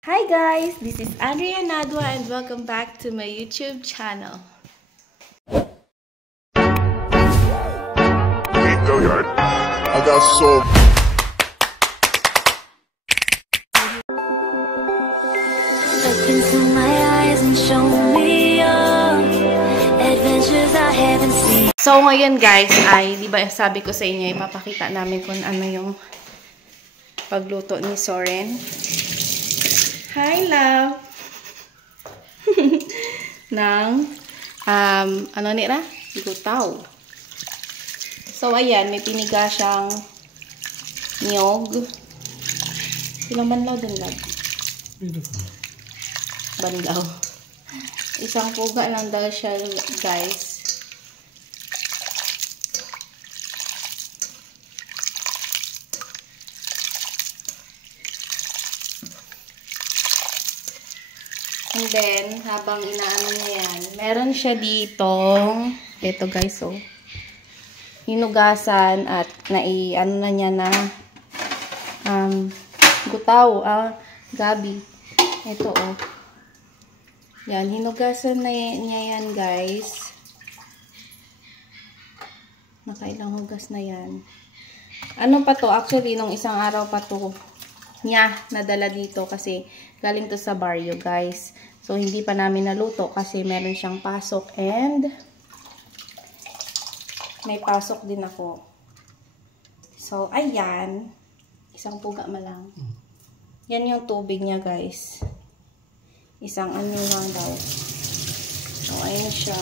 Hi guys, this is Andrea Nadwa and welcome back to my YouTube channel. I got so. Look into my eyes and show me your adventures I haven't seen. So ngayon guys ay, di ba sabi ko sa inyo, ipapakita namin kung ano yung pagluto ni Soren. Hi love! Nang, ano nila? Lutaw. So ayan, may piniga siyang niyog. Ilang banlaw din love? Banlaw. Isang puga lang daw siya guys. And then, habang inaano niya yan, meron siya ditong, ito guys, oh, hinugasan at ano na niya na, gutaw, gabi. Ito, oh. Yan, hinugasan na niya yan, guys. Nakailang hugas na yan. Ano pa to? Actually, nung isang araw pa to niya nadala dito kasi galing to sa barrio, guys. So, hindi pa namin naluto kasi meron siyang pasok and may pasok din ako. So, ayan. Isang puga ma lang. Yan yung tubig niya, guys. Isang ano lang daw. So, ayan siya.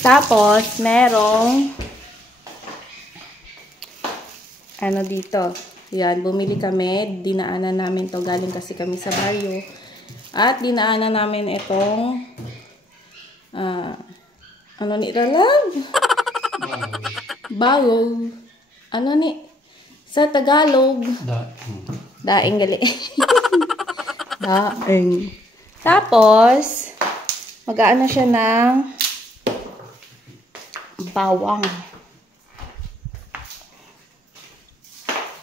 Tapos, merong ano dito. Yan, bumili kami. Dinaanan namin to. Galing kasi kami sa barrio. At dinaanan namin itong ano ni Ralag? Bawog. Ano ni? Sa Tagalog. Daing gali. Daing. Tapos, mag-aano siya ng bawang.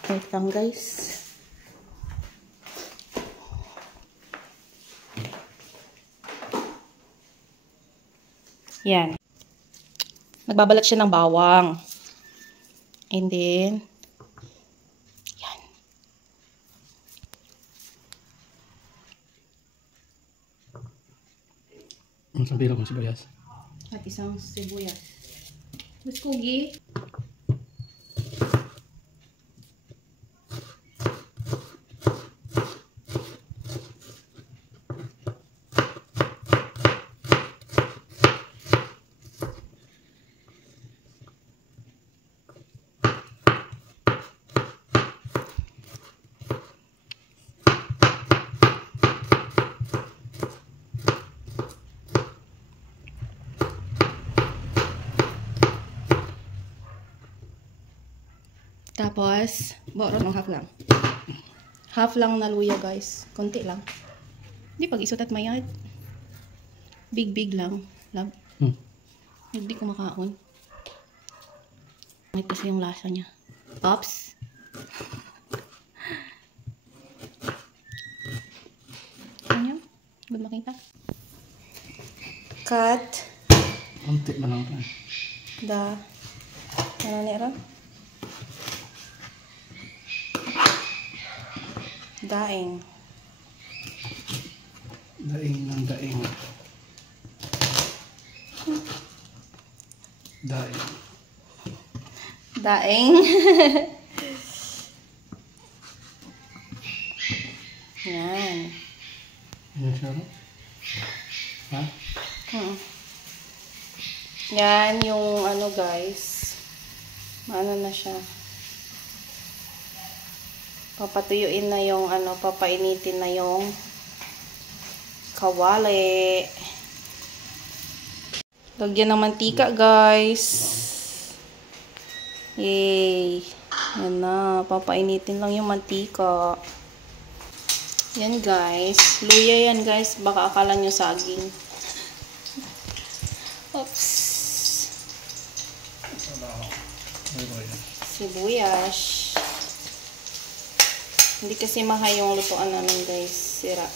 Wait lang guys. Yan. Nagbabalat siya ng bawang. And then, yan. Isang pira kong sibuyas. At isang sibuyas. Mas kugi. Tapos, boro ng half lang. Half lang na luya, guys. Konti lang. Hindi pag isot at mayad. Big lang. Love. Hindi ko makaon. May kasi yung lasa niya. Pops. Ano yun? Good makita. Cut. Konti na lang ito. Ano nira? Daing. Daing ng daing. Daing. Daing. Yan. Yan siya, no? Ha? Yan yung ano guys. Maano na siya. Papatuyuin na yung ano, papainitin na yung kawali. Lagyan ng mantika, guys. Yay! Yan na, papainitin lang yung mantika. Yan, guys. Luya yan, guys. Baka akala nyo saging. Oops. Sibuyas. Hindi kasi mahal yung lutuan namin guys. sira.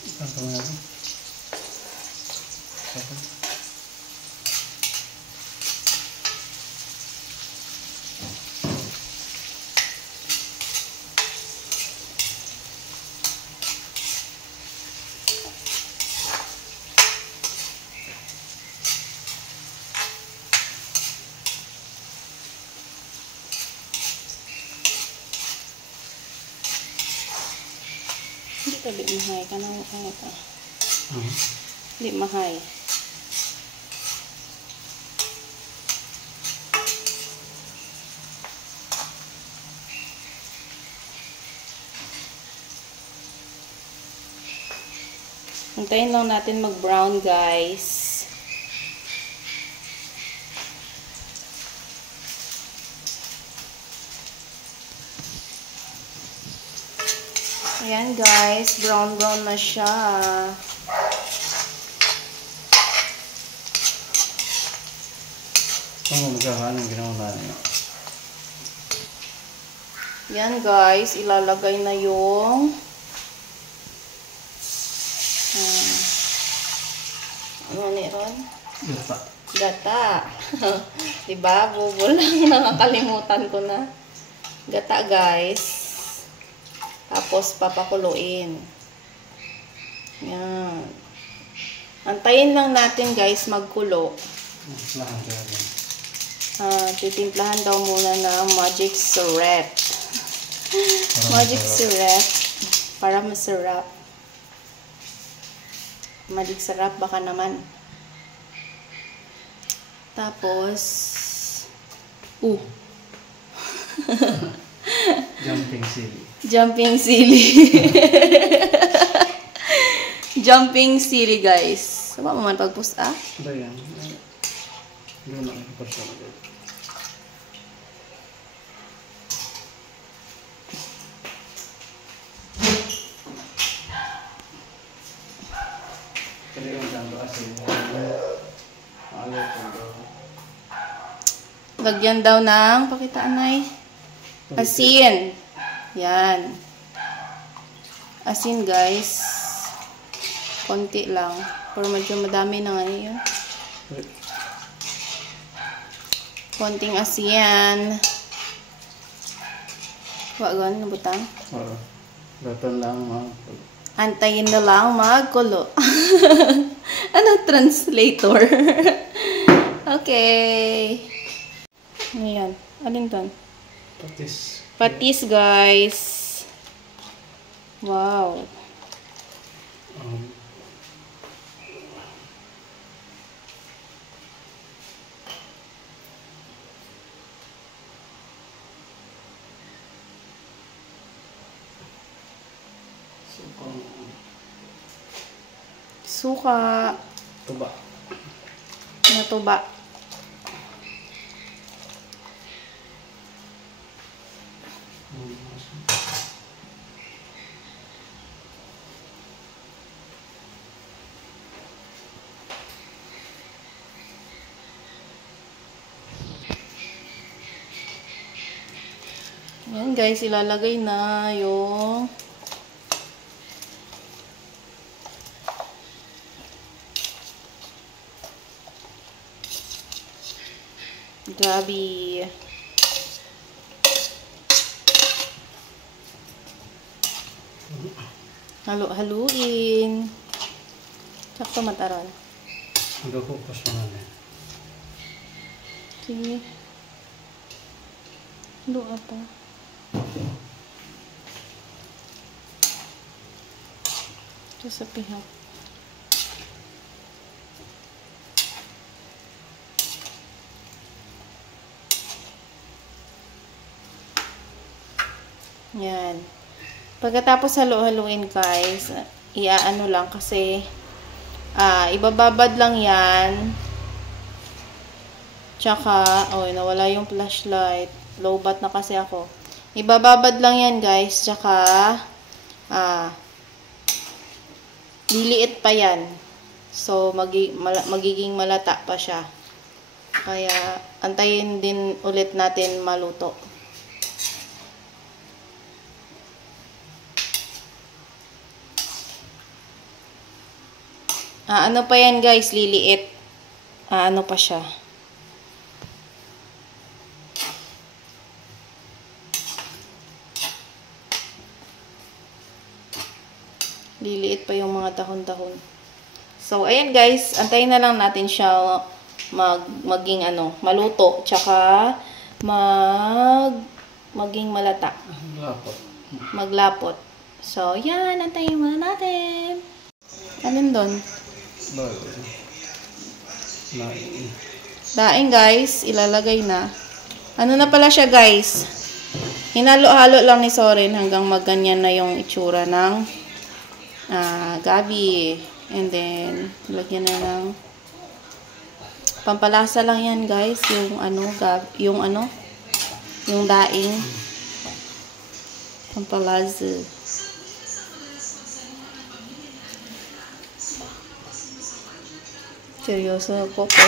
Isang kamay natin. Okay. Hindi ka di mahay ka nang ano ka. Hindi mahay. Hintayin lang natin mag-brown, guys. Ayan, guys. Brown-brown na siya. Kung magkakaano ang ginawa natin. Yan, guys. Ilalagay na yung ano ron? Gata. Gata. Diba? Bubol lang. Nakakalimutan ko na. Gata, guys. Tapos, papakuluin. Yan. Antayin lang natin, guys, magkulo. Titimplahan daw muna ng magic syrup. Magic syrup. Para masarap. Magic syrup, baka naman. Tapos, Jumping silly. jumping silly. Jumping silly, guys. Saba mo man pagpus, Ba yan? Hindi mo nakikipasya na dito. Kaya yung jumbo asin. Ayaw ko daw. Lagyan daw ng, pakitaan ay, asin. Yan. Asin, guys. Konti lang. Pero medyo madami na nga yun. Konting asin. Wagan, nabutang. Oo. Gatan lang mga. Antayin na lang magkulo. Ano, translator? Okay. Ayan. Alin ton? Patis. Patis, guys. Wow. Suka. Tuba. Natuba. Ayan, guys, ilalagay na yung gabi. Halu-haluin. Sakto mataral. Mag-focus mo namin. Sige. Halu ata. Ito sa pihak. Yan. Pagkatapos halo-haluin, guys, iaano lang kasi ibababad lang yan. Tsaka, nawala yung flashlight. Low bat na kasi ako. Ibababad lang yan, guys. Tsaka, liliit pa yan. So, magiging malata pa siya. Kaya, antayin din ulit natin maluto. Ano pa yan guys, liliit. Ano pa siya. Liliit pa yung mga dahon-dahon. So, ayan guys, antayin na lang natin siya maging maluto, tsaka maging malata. Maglapot. So, yan, antayin muna natin. Anong doon? Daing guys, ilalagay na. Ano na pala siya guys? Hinalo-halo lang ni Soren hanggang magganyan na yung itsura ng gabi. And then, lagyan na lang. Pampalasa lang yan guys, yung daing. Pampalasa. Seryoso ako po.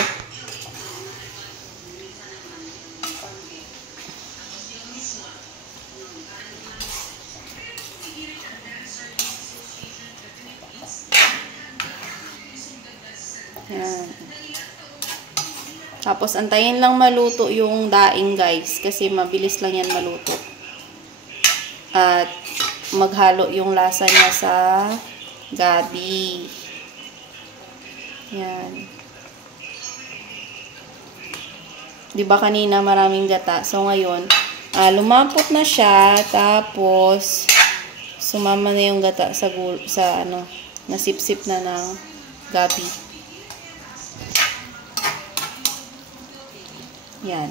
Yan. Tapos, antayin lang maluto yung daing guys. Kasi mabilis lang yan maluto. At maghalo yung lasa niya sa gabi. Yan. Diba kanina maraming gata? So, ngayon, lumapot na siya. Tapos, sumama na yung gata sa nasipsip na ng gabi. Yan.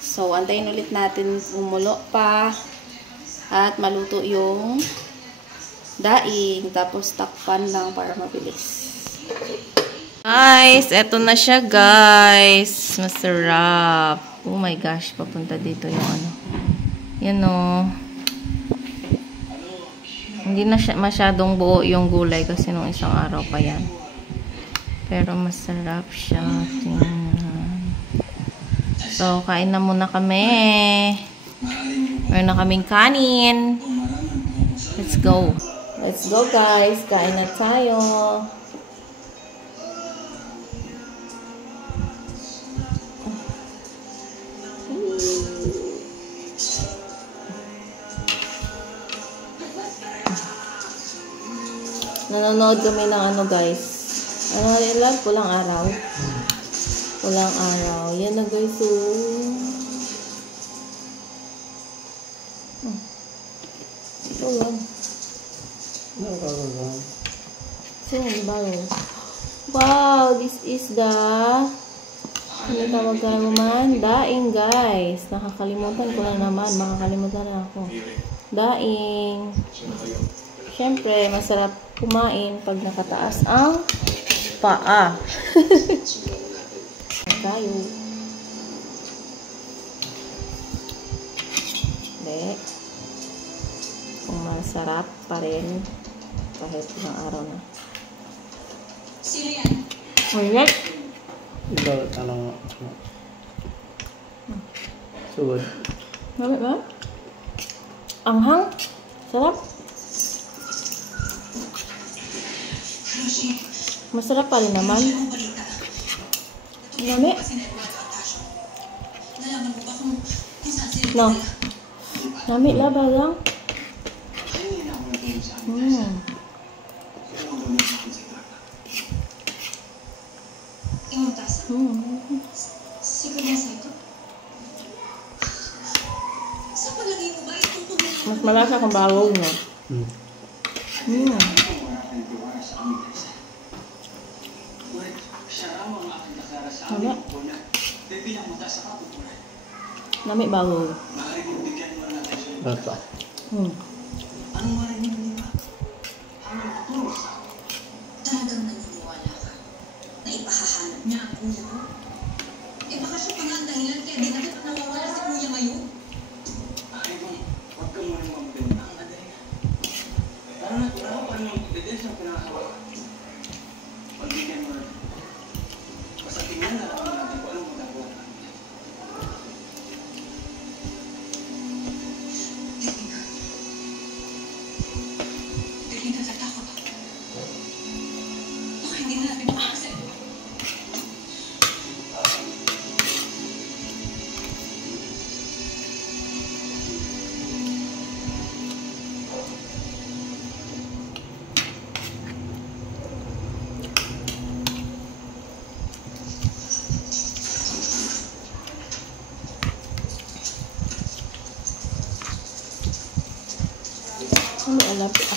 So, antayin ulit natin umulo pa. At maluto yung daing. Tapos, takpan lang para mabilis. Guys, eto na siya guys. Masarap. Oh my gosh, papunta dito yung Yan o. Hindi na masyadong buo yung gulay kasi nung isang araw pa yan. Pero masarap siya. Tingnan. So, kain na muna kami. Meron na kaming kanin. Let's go. Let's go guys. Kain na tayo. Nanonood kami ng guys. Ilan? Pulang araw. Pulang araw. Yan na guys. Ito yan. Sino ba yun? Wow! This is the ano tawag ka naman? Daing guys. Nakakalimutan ko na naman. Makakalimutan na ako. Daing. Siyempre, masarap kumain pag nakataas ang paa. Tayo. Hindi. Kung masarap pa rin kahit ilang araw na. Sino yan? Ulit. Ikaw, sugod. Mamit ba? Anghang? Sarap. Masarap pa rin naman. Nami? No. Nami, laba lang. Mas malasa kung bawang na. Nami? Nami bawang. Bata. Talagang naniniwala ka na ipahahanap niya ang kuya mo? Eh baka siya pa nga ang dahilan kaya di natin nawawala si kuya ngayon. Ay, huwag ka muna magbenta ang aday. Parang wala pa rin ang ebidensya pinakahawakan.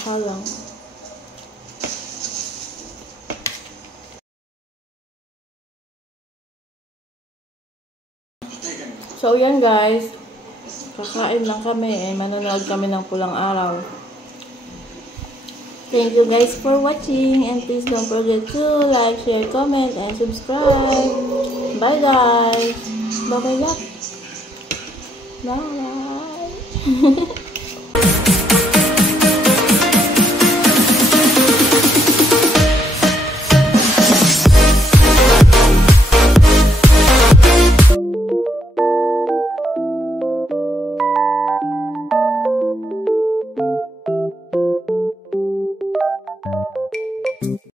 Baka lang. So, yan guys. Kakain lang kami. Manonood kami ng Pulang Araw. Thank you guys for watching. And please don't forget to like, share, comment, and subscribe. Bye guys. Bye-bye. Bye.